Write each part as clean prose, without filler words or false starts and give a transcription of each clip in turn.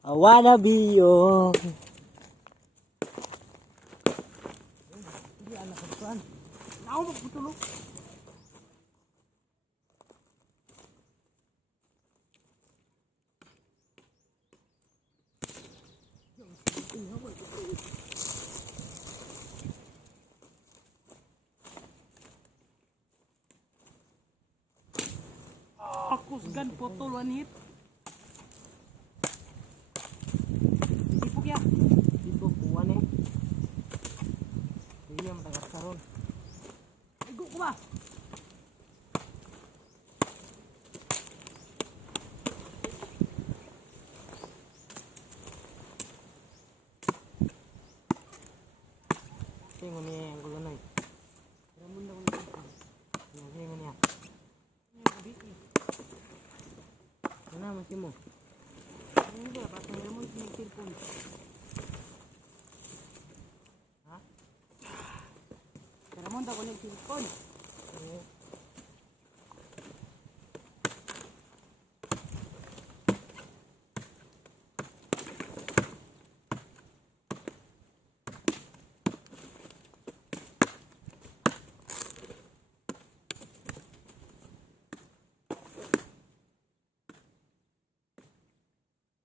I wanna be young. Hindi anak ko saan. Nao magputulog. Kusgan potol wanit. Sipok ya. Sipok buwan eh. Iya matagat karon. Igo ko ba? Tingnan niya ang gulay. Ramon na ulit. Tingnan niya. Mana masih mo? Ini dia pasang Ramon di telepon. Ha? Ramon tak boleh telepon.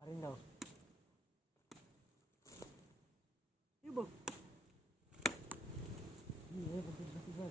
Parin daw. Ibo. Ini betul-betul